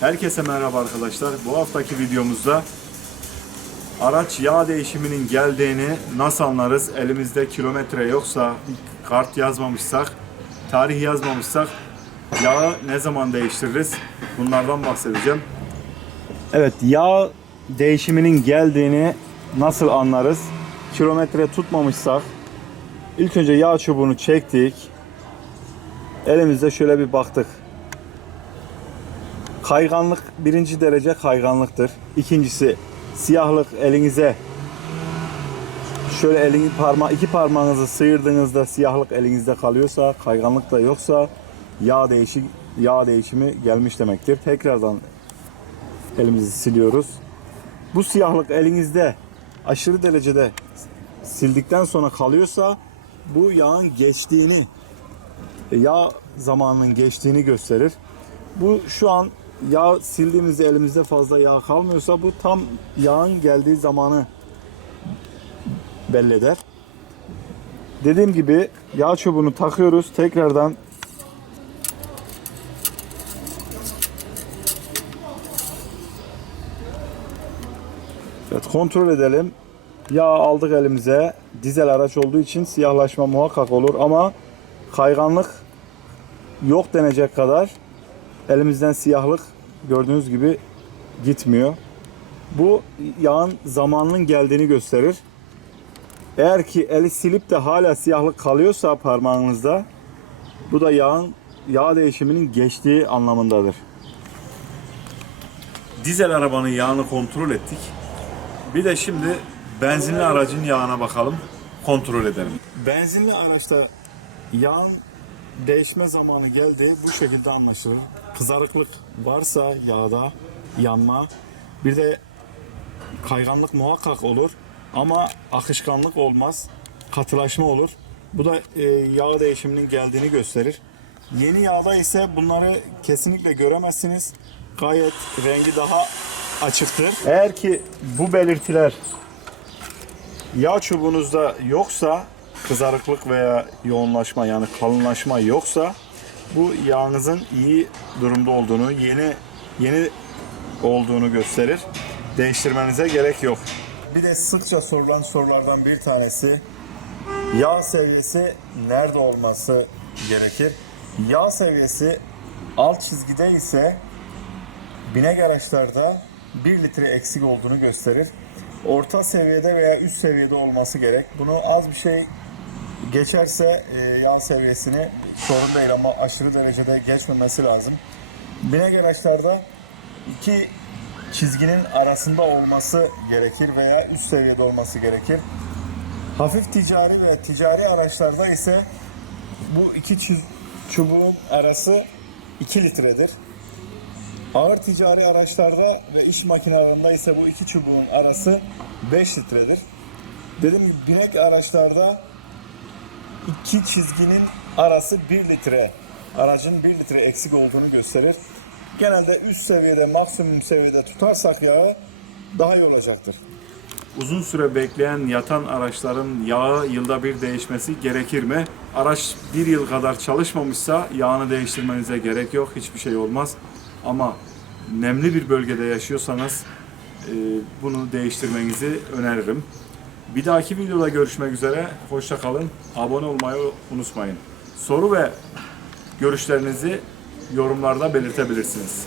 Herkese merhaba arkadaşlar. Bu haftaki videomuzda araç yağ değişiminin geldiğini nasıl anlarız? Elimizde kilometre yoksa, kart yazmamışsak, tarih yazmamışsak yağı ne zaman değiştiririz? Bunlardan bahsedeceğim. Evet, yağ değişiminin geldiğini nasıl anlarız? Kilometre tutmamışsak ilk önce yağ çubuğunu çektik. Elimizde şöyle bir baktık. Kayganlık birinci derece kayganlıktır. İkincisi siyahlık elinize şöyle elini parma iki parmağınızı sıyırdığınızda siyahlık elinizde kalıyorsa, kayganlık da yoksa yağ değişi yağ değişimi gelmiş demektir. Tekrardan elimizi siliyoruz. Bu siyahlık elinizde aşırı derecede sildikten sonra kalıyorsa bu yağın geçtiğini yağ zamanının geçtiğini gösterir. Bu şu an yağ sildiğimizde elimizde fazla yağ kalmıyorsa bu tam yağın geldiği zamanı belli eder. Dediğim gibi yağ çubuğunu takıyoruz. Tekrardan Evet kontrol edelim. Yağ aldık elimize. Dizel araç olduğu için siyahlaşma muhakkak olur ama kayganlık yok denecek kadar elimizden siyahlık gördüğünüz gibi gitmiyor. Bu yağın zamanının geldiğini gösterir. Eğer ki eli silip de hala siyahlık kalıyorsa parmağınızda bu da yağın yağ değişiminin geçtiği anlamındadır. Dizel arabanın yağını kontrol ettik. Bir de şimdi benzinli aracın yağına bakalım. Kontrol edelim. Benzinli araçta yağın değişme zamanı geldi. Bu şekilde anlaşılır. Kızarıklık varsa yağda yanma. Bir de kayganlık muhakkak olur. Ama akışkanlık olmaz. Katılaşma olur. Bu da e, yağ değişiminin geldiğini gösterir. Yeni yağda ise bunları kesinlikle göremezsiniz. Gayet rengi daha açıktır. Eğer ki bu belirtiler yağ çubuğunuzda yoksa kızarıklık veya yoğunlaşma yani kalınlaşma yoksa bu yağınızın iyi durumda olduğunu, yeni yeni olduğunu gösterir. Değiştirmenize gerek yok. Bir de sıkça sorulan sorulardan bir tanesi yağ seviyesi nerede olması gerekir? Yağ seviyesi alt çizgide ise binek araçlarda 1 litre eksik olduğunu gösterir. Orta seviyede veya üst seviyede olması gerek. Bunu az bir şey geçerse e, yağ seviyesini sorun değil ama aşırı derecede geçmemesi lazım. Binek araçlarda iki çizginin arasında olması gerekir veya üst seviyede olması gerekir. Hafif ticari ve ticari araçlarda ise bu iki çubuğun arası 2 litredir. Ağır ticari araçlarda ve iş makinelerinde ise bu iki çubuğun arası 5 litredir. Dediğim gibi binek araçlarda iki çizginin arası 1 litre. Aracın 1 litre eksik olduğunu gösterir. Genelde üst seviyede, maksimum seviyede tutarsak yağı daha iyi olacaktır. Uzun süre bekleyen yatan araçların yağı yılda bir değişmesi gerekir mi? Araç bir yıl kadar çalışmamışsa yağını değiştirmenize gerek yok. Hiçbir şey olmaz. Ama nemli bir bölgede yaşıyorsanız e, bunu değiştirmenizi öneririm. Bir dahaki videoda görüşmek üzere. Hoşça kalın. Abone olmayı unutmayın. Soru ve görüşlerinizi yorumlarda belirtebilirsiniz.